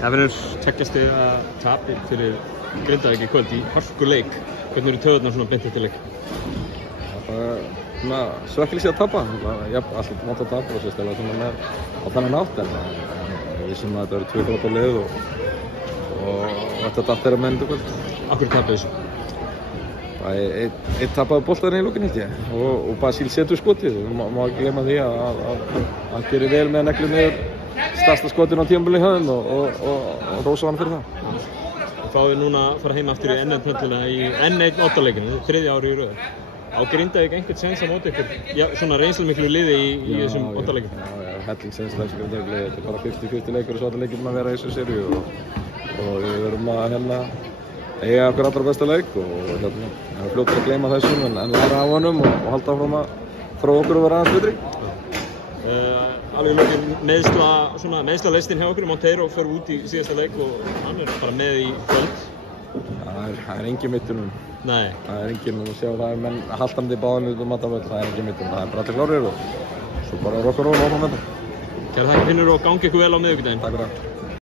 Það verður tveggja stiga tap fyrir Grindavík í kvöld í hörkuleik. Hvernig eru töðurnar svona beint eftir leik? Það er svona svekkelsi að tapa. Alltaf mátt að tapa og sérstaklega svona með á þennan átt en við vissum að þetta verður 2 grátt á lið og þetta datt þeirra menn í kvöld. Af hverju tapaði þessu? Einn tapaði boltarinn í lokin held ég og Basíl setur skotið. Má ekki gleyma því að hann gerir vel með að negla niður stærsta skotinn á tímabilinu hjá þeim og rósa hann fyrir það. Þá er núna að fara heim aftur í N1-plöntuna í N1 oddaleikinu, 3. ári í röð. Á Grindavík einhvern séns á móti ykkur, svona reynslumiklu liði í þessum oddaleikjum? Já, hellingsséns þessu Grindavík liði. Þetta er bara 50-50 leikur og svo allir leikir að vera í þessu seríu og við verðum að eiga okkur allra besta leik og við erum fljótt að gleyma þessum en læra af honum og halda áfram að þróa okkur og vera aðeins betri. Alveg lókinn meðslaleistin hjá okkur, Monteiro fór út í síðasta leik og hann er bara með í kvöld. Það er engin mittunum. Nei. Það er engin, og sjá það er menn haltandi báðum út um matavöll, það er engin mittunum. Það er bara allir klárir og svo bara rock'n'roll áfram með þetta. Kæra þakka Finnur og gangi ykkur vel á miðvikudaginn. Takk fyrir það.